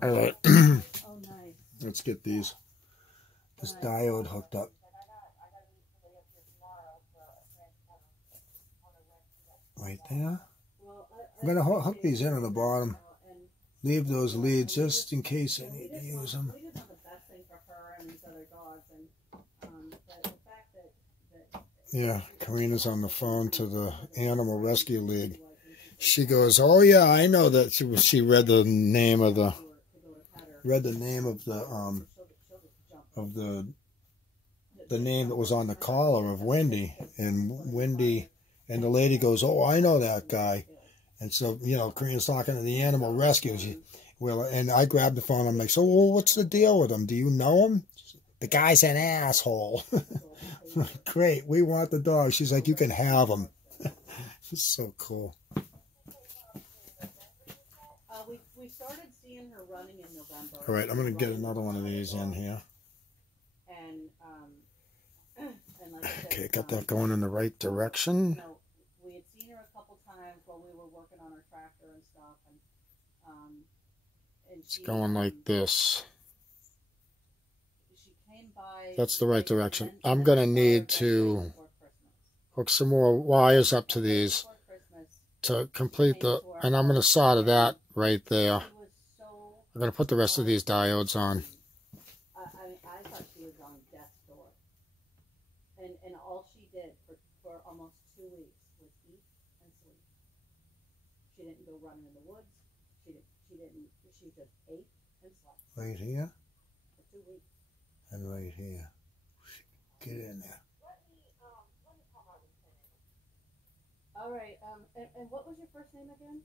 All right. Oh, nice. Let's get this diode hooked up. Right there. I'm going to hook these in on the bottom. Leave those leads just in case I need to use them. We didn't have the best thing for her and these other dogs. And the fact that yeah, Karina's on the phone to the Animal Rescue League. She goes, "Oh yeah, I know that." She read the name of the the name that was on the collar of Wendy, and the lady goes, "Oh, I know that guy." And so, you know, Karina's talking to the Animal Rescue. And I grabbed the phone. I'm like, "So, well, what's the deal with him? Do you know him?" "The guy's an asshole." "Great, we want the dog." She's like, "You can have him." It's so cool. We started seeing her running in November. All right, I'm going to get another one of these in here. And like I said, okay, got that going in the right direction. You know, we had seen her a couple times while we were working on her tractor and stuff, and it's going like this. She came by. That's the right direction. I'm going to need to hook some more wires up to these to complete the, and I'm going to solder that right there. I'm going to put the rest of these diodes on. I thought she was on death's door. And all she did for almost 2 weeks was eat and sleep. She didn't go running in the woods. She just ate and slept. Right here? For 2 weeks. And right here. Get in there. All right. And what was your first name again?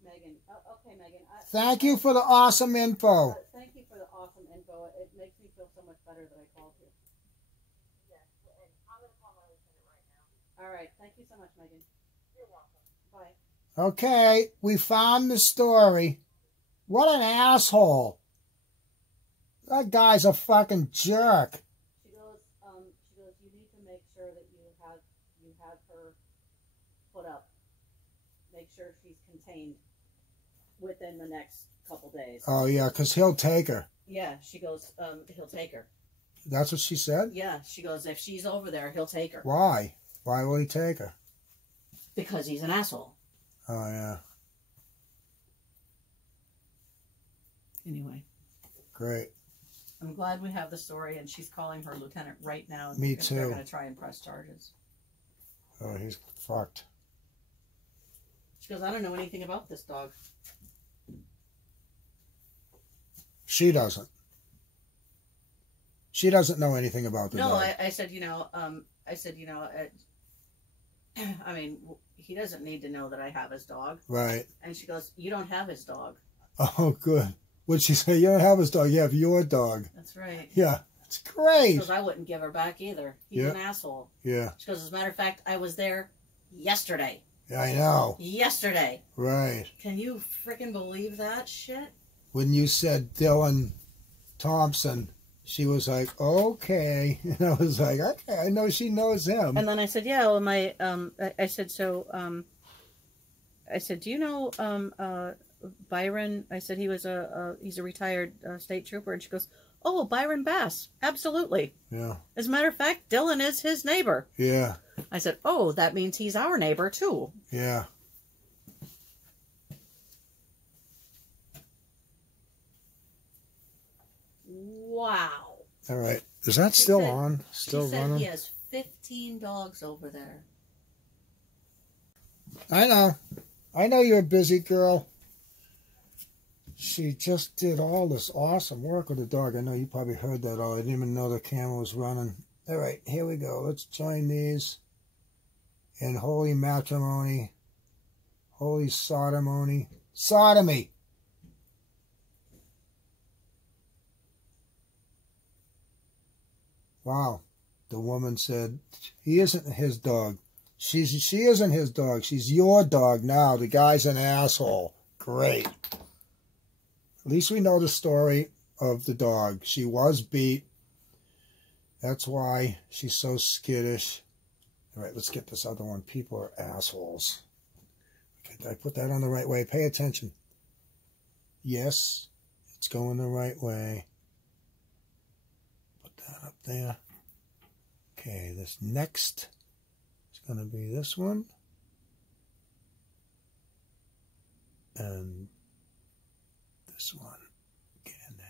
Megan. Oh, okay, Megan. Thank you for the awesome info. Thank you for the awesome info. It makes me feel so much better that I called you. Yes, and I'm going to call my lieutenant right now. All right. Thank you so much, Megan. You're welcome. Bye. Okay, we found the story. What an asshole. That guy's a fucking jerk. She goes, you need to make sure that you have her put up. Make sure she's contained within the next couple days. Oh, yeah, because he'll take her. Yeah, she goes, he'll take her. That's what she said? Yeah, she goes, if she's over there, he'll take her. Why? Why will he take her? Because he's an asshole. Oh, yeah. Anyway. Great. I'm glad we have the story, and she's calling her lieutenant right now. Me too. They're going to try and press charges. Oh, he's fucked. She goes, I don't know anything about this dog. She doesn't. She doesn't know anything about the dog. No, I said, I mean, he doesn't need to know that I have his dog. Right. And she goes, you don't have his dog. Oh, good. What'd she say? You don't have his dog. You have your dog. That's right. Yeah. It's great. She goes, I wouldn't give her back either. He's an asshole. Yeah. She goes, as a matter of fact, I was there yesterday. Yeah, I know. Yesterday. Right. Can you freaking believe that shit? When you said Dylan Thompson, she was like, okay. And I was like, okay, I know she knows him. And then I said, yeah, well, I said, do you know, Byron? I said, he's a retired state trooper. And she goes, oh, Byron Bass. Absolutely. Yeah. As a matter of fact, Dylan is his neighbor. Yeah. I said, oh, that means he's our neighbor too. Yeah. Wow. All right. Is that still on? Still running? He has 15 dogs over there. I know. I know you're a busy girl. She just did all this awesome work with the dog. I know you probably heard that all. I didn't even know the camera was running. All right, here we go. Let's join these in holy matrimony, holy sodomy. Sodomy! Wow. The woman said, he isn't his dog. She isn't his dog. She's your dog now. The guy's an asshole. Great. At least we know the story of the dog. She was beat. That's why she's so skittish. All right, let's get this other one. People are assholes. Okay, did I put that on the right way? Pay attention. Yes, it's going the right way. Put that up there. Okay, this next is going to be this one. And this one. Get in there.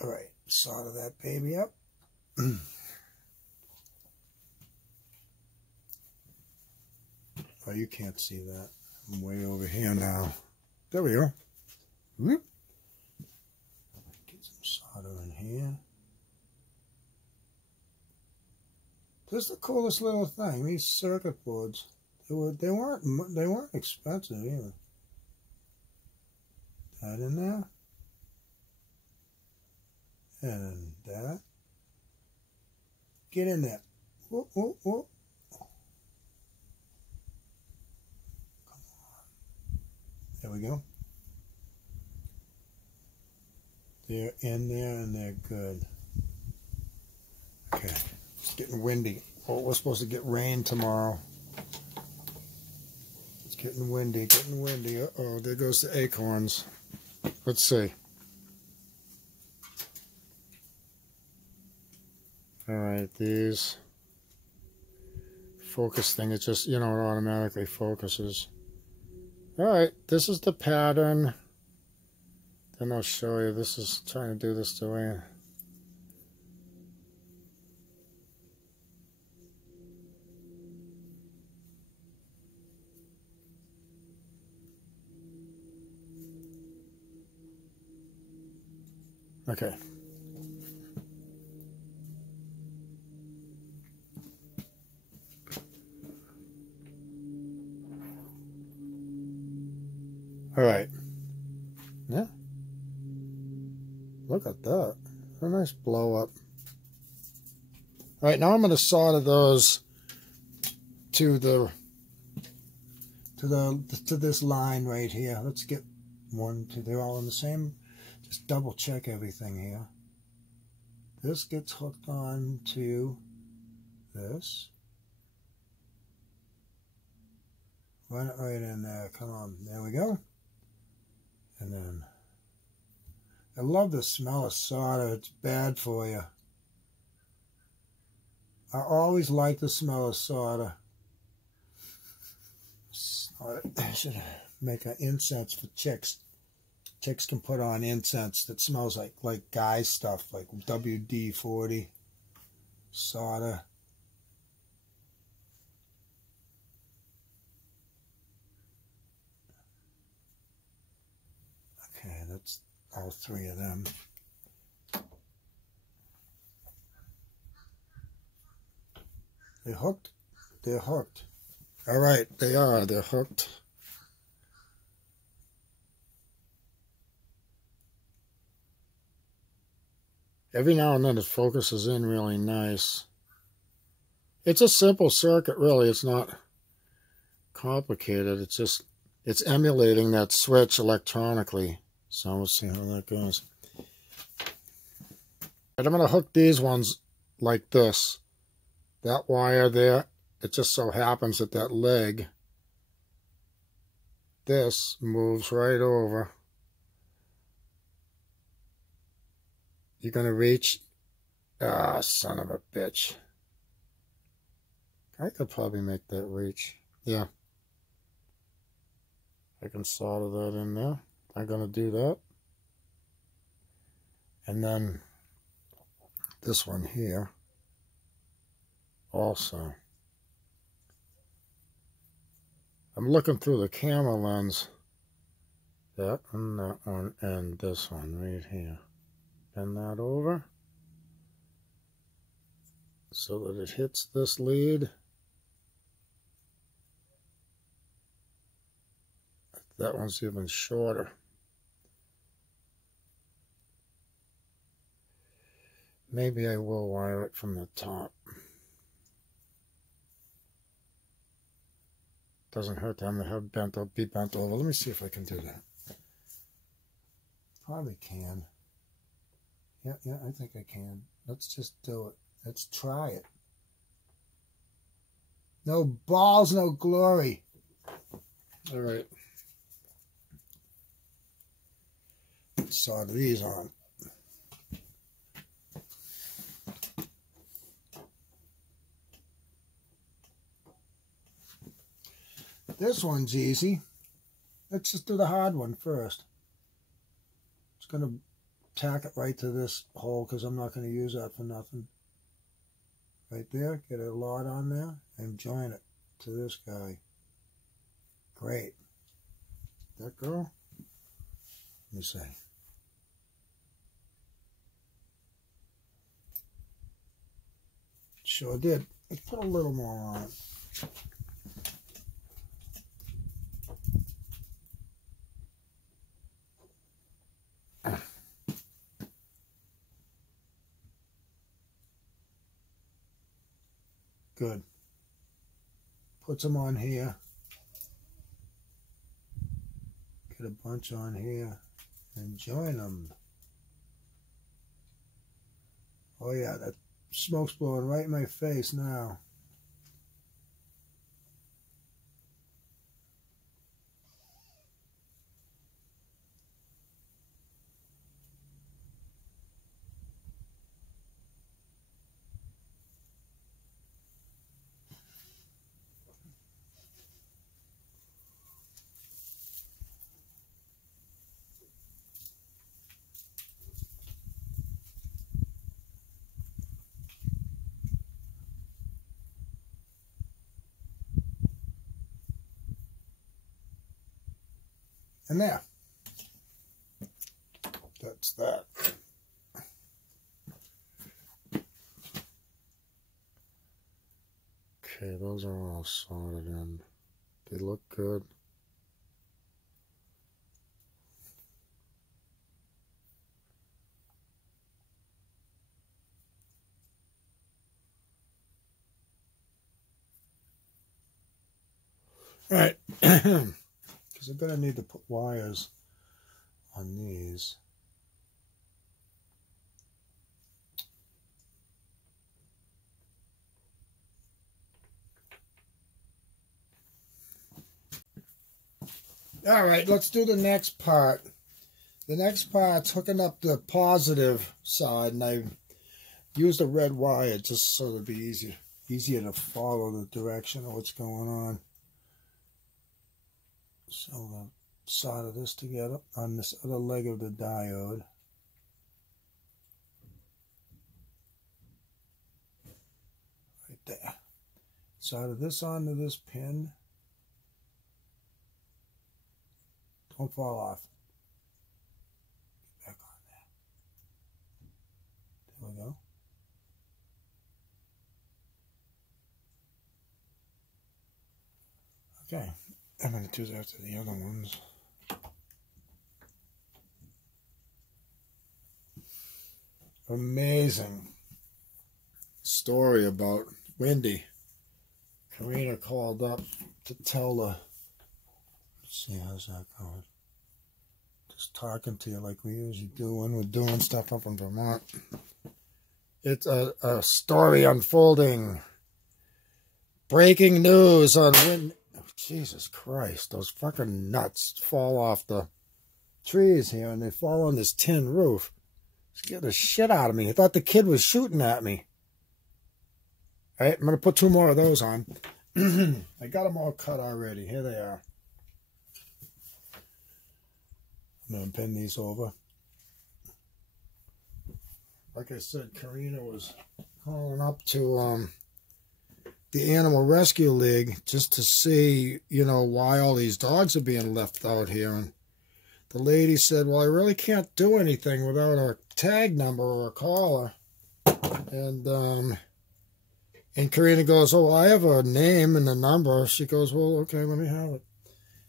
All right, solder that baby up. Oh, you can't see that. I'm way over here now. There we go. Whoop. Get some solder in here. This is the coolest little thing. These circuit boards. They weren't expensive either. That in there. And that. Get in there. Whoop, whoop, whoop. Come on. There we go. They're in there and they're good. Okay. It's getting windy. Oh, we're supposed to get rain tomorrow. It's getting windy, getting windy. Uh-oh, there goes the acorns. Let's see. All right, these focus thing, it just, you know, it automatically focuses. All right, this is the pattern. Then I'll show you. This is trying to do this the way. Okay. All right. Yeah. Look at that. A nice blow up. All right, now I'm going to solder those to this line right here. Let's get 1, 2. They're all in the same. Just double check everything here. This gets hooked on to this. Run it right in there. Come on. There we go. And then, I love the smell of solder. It's bad for you. I always like the smell of solder. I should make an incense for chicks. Chicks can put on incense that smells like guy stuff, like WD-40, solder. Okay, that's all 3 of them. They're hooked? They're hooked. All right, they are. They're hooked. Every now and then it focuses in really nice. It's a simple circuit, really. It's not complicated. It's emulating that switch electronically. So we'll see how that goes. And I'm going to hook these ones like this. That wire there, it just so happens that that leg, this moves right over. You're going to reach, son of a bitch. I could probably make that reach. Yeah. I can solder that in there. I'm going to do that. And then this one here also. I'm looking through the camera lens. That one, and this one right here. Bend that over so that it hits this lead. That one's even shorter. Maybe I will wire it from the top. Doesn't hurt to have be bent over. Let me see if I can do that. Probably can. Yeah, I think I can. Let's just do it. Let's try it. No balls, no glory. All right. Let's solder these on. This one's easy. Let's just do the hard one first. Just going to tack it right to this hole because I'm not going to use that for nothing. Right there, get a lot on there and join it to this guy. Great. That girl? Let me see. Sure did. Let's put a little more on. Good. Put some on here. Get a bunch on here and join them. Oh yeah, that smoke's blowing right in my face now. And there. That's that. Okay, those are all soldered in. They look good. All right. Because I'm going to need to put wires on these. All right, let's do the next part. The next part's hooking up the positive side, and I used a red wire just so it'd be easier to follow the direction of what's going on. So we'll solder this together on this other leg of the diode. Right there. Solder this onto this pin. Don't fall off. Get back on there. There we go. Okay. I'm going to do that to the other ones. Amazing story about Wendy. Karina called up to tell her. Let's see, how's that going? Just talking to you like we usually do when we're doing stuff up in Vermont. It's a story unfolding. Breaking news on Wendy. Jesus Christ, those fucking nuts fall off the trees here and they fall on this tin roof. Scared the shit out of me. I thought the kid was shooting at me. All right, I'm going to put 2 more of those on. I got them all cut already. Here they are. I'm going to bend these over. Like I said, Karina was calling up to the Animal Rescue League just to see, you know, why all these dogs are being left out here. And the lady said, well, I really can't do anything without a tag number or a collar. And Karina goes, oh, well, I have a name and a number. She goes, well, okay, let me have it.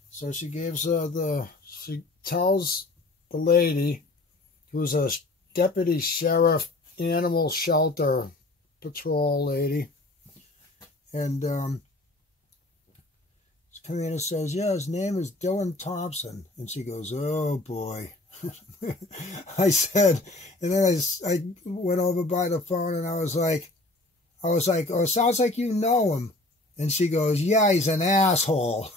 So she gives she tells the lady, who's a deputy sheriff, animal shelter patrol lady, and Karina says, yeah, his name is Dylan Thompson. And she goes, oh, boy. I said, and then I went over by the phone and I was like, oh, it sounds like you know him. And she goes, yeah, he's an asshole.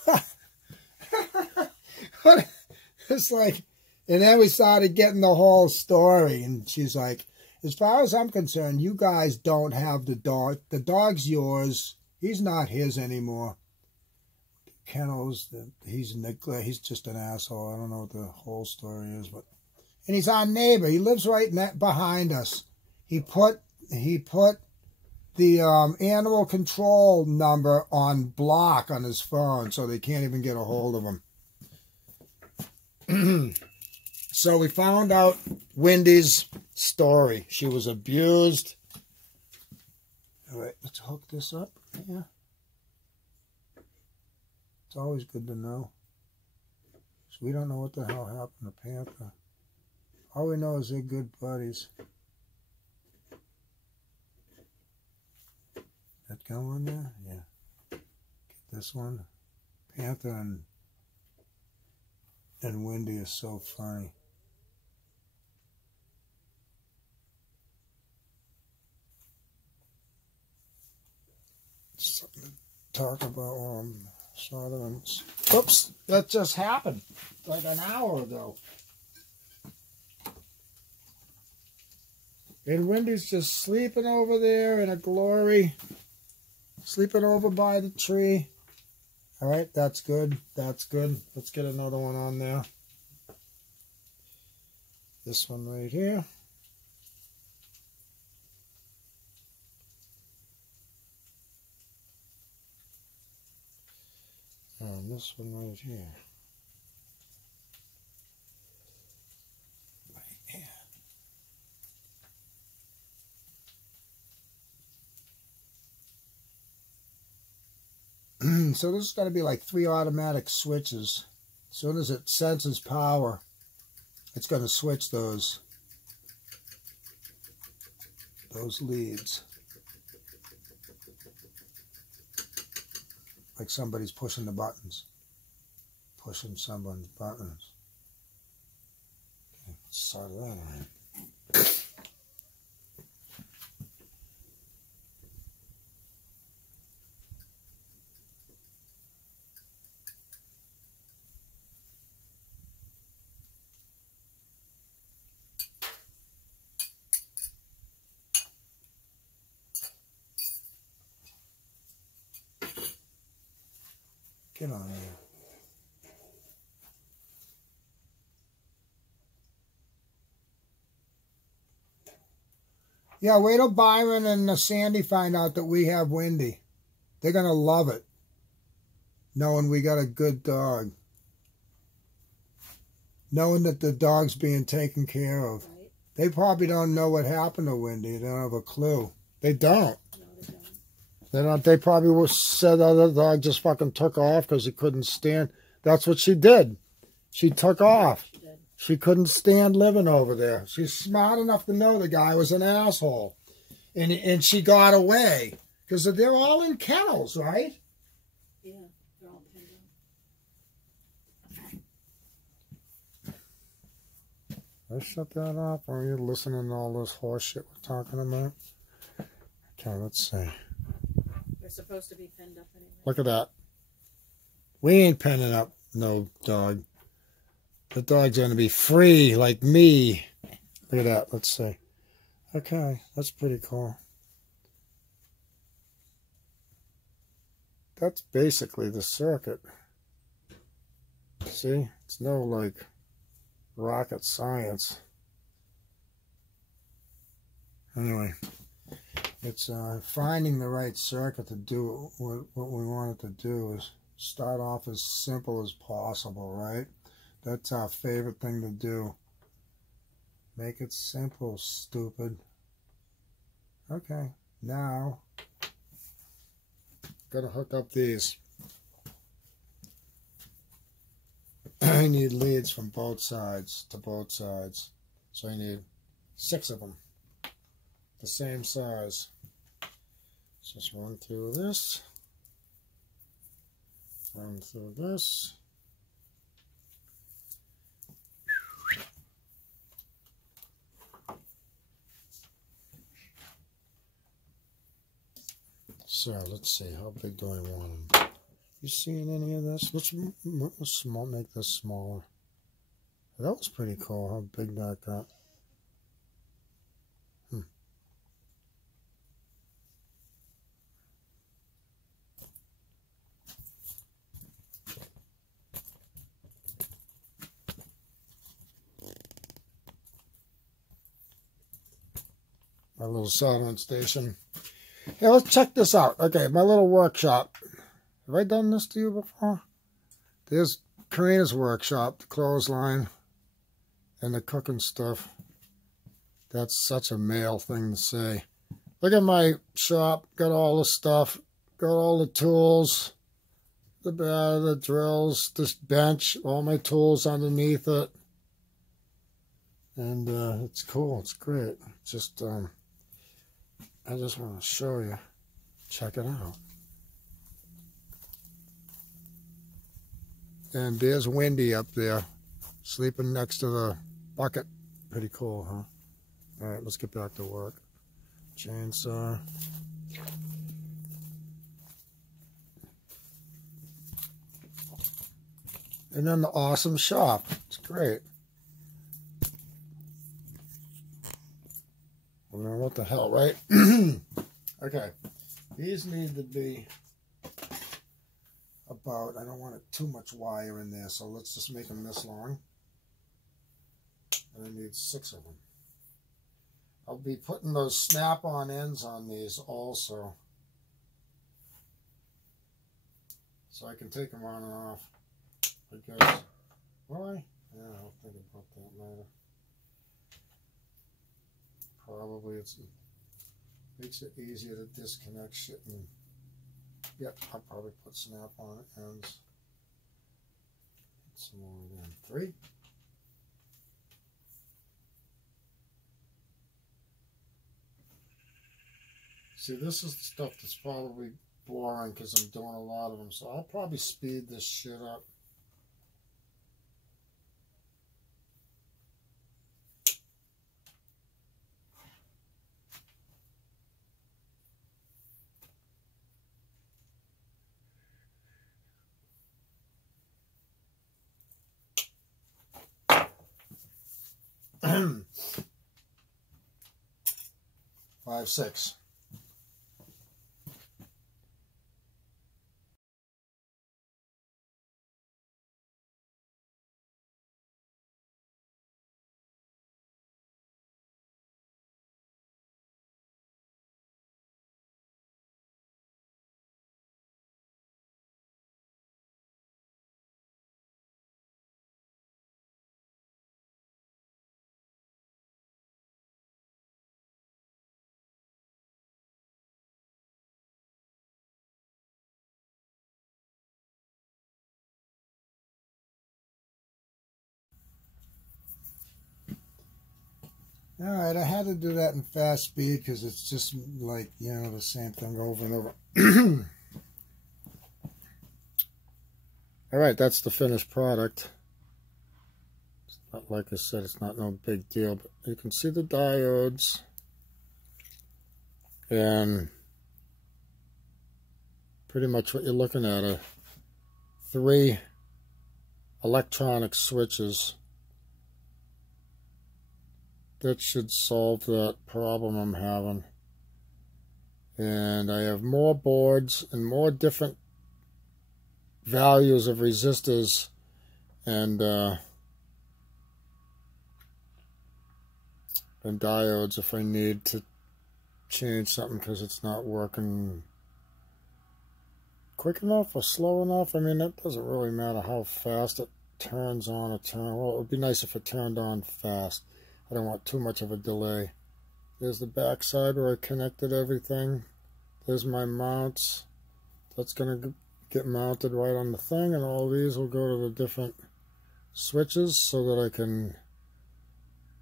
It's like, and then we started getting the whole story. And she's like, as far as I'm concerned, you guys don't have the dog. The dog's yours. He's not his anymore. Kennels, he's just an asshole. I don't know what the whole story is, but and he's our neighbor. He lives right behind us. He put the animal control number on block on his phone, so they can't even get a hold of him. So we found out Wendy's story. She was abused. All right, let's hook this up. Yeah. It's always good to know. So we don't know what the hell happened to Panther. All we know is they're good buddies. That go on there? Yeah. Get this one. Panther and Wendy is so funny. Something to talk about. Oops, that just happened like an hour ago. And Wendy's just sleeping over there in a glory. Sleeping over by the tree. All right, that's good. That's good. Let's get another one on there. This one right here. And this one right here. Right here. So this is going to be like 3 automatic switches. As soon as it senses power, it's going to switch those leads. Like somebody's pushing the buttons. Pushing someone's buttons. Okay, let's start that on. Get on there. Yeah, wait till Byron and Sandy find out that we have Wendy. They're going to love it, knowing we got a good dog. Knowing that the dog's being taken care of. Right. They probably don't know what happened to Wendy. They don't have a clue. They don't. They don't. They probably said, oh, the dog just fucking took off because he couldn't stand. That's what she did. She took off. She couldn't stand living over there. She's smart enough to know the guy was an asshole. And she got away. Because they're all in kennels, right? Yeah, they're all pinned up. Let's shut that off. Are you listening to all this horse shit we're talking about? Okay, let's see. They're supposed to be pinned up anyway. Look at that. We ain't pinning up no dog. The dog's going to be free like me. Look at that. Let's see. Okay, that's pretty cool. That's basically the circuit. See? It's no, like, rocket science. Anyway. It's finding the right circuit to do what we want it to do is start off as simple as possible, right? That's our favorite thing to do. Make it simple, stupid. Okay, now, gotta hook up these. I need leads from both sides to both sides. So I need 6 of them. The same size. Just run through this. Run through this. So let's see, how big do I want them? You seeing any of this? Let's make this smaller. That was pretty cool, how big that got. My little soldering station. Hey, let's check this out. Okay, my little workshop. Have I done this to you before? There's Karina's workshop, the clothesline, and the cooking stuff. That's such a male thing to say. Look at my shop. Got all the stuff. Got all the tools. The drills. This bench. All my tools underneath it. And it's cool. It's great. Just I just want to show you. Check it out. And there's Wendy up there, sleeping next to the bucket. Pretty cool, huh? All right, let's get back to work. Chainsaw. And then the awesome shop. It's great. I mean, what the hell, right? Okay. These need to be about, I don't want too much wire in there, so let's just make them this long. And I need 6 of them. I'll be putting those snap-on ends on these also, so I can take them on and off. Because, why? Yeah, I'll think about that later. Probably it makes it easier to disconnect shit. And yep, I'll probably put snap-on ends. Some more again. 3. See, this is the stuff that's probably boring because I'm doing a lot of them, so I'll probably speed this shit up. Five, 6. All right, I had to do that in fast speed because it's just like, you know, the same thing over and over. All right, that's the finished product. It's not, like I said, it's not no big deal, but you can see the diodes. And pretty much what you're looking at are 3 electronic switches. That should solve that problem I'm having. And I have more boards and more different values of resistors and diodes if I need to change something because it's not working quick enough or slow enough. I mean, that doesn't really matter how fast it turns on or turn. Well, it would be nice if it turned on fast. I don't want too much of a delay. There's the back side where I connected everything. There's my mounts. That's going to get mounted right on the thing, and all these will go to the different switches so that I can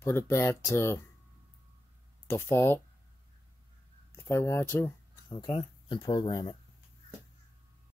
put it back to default if I want to, okay, and program it.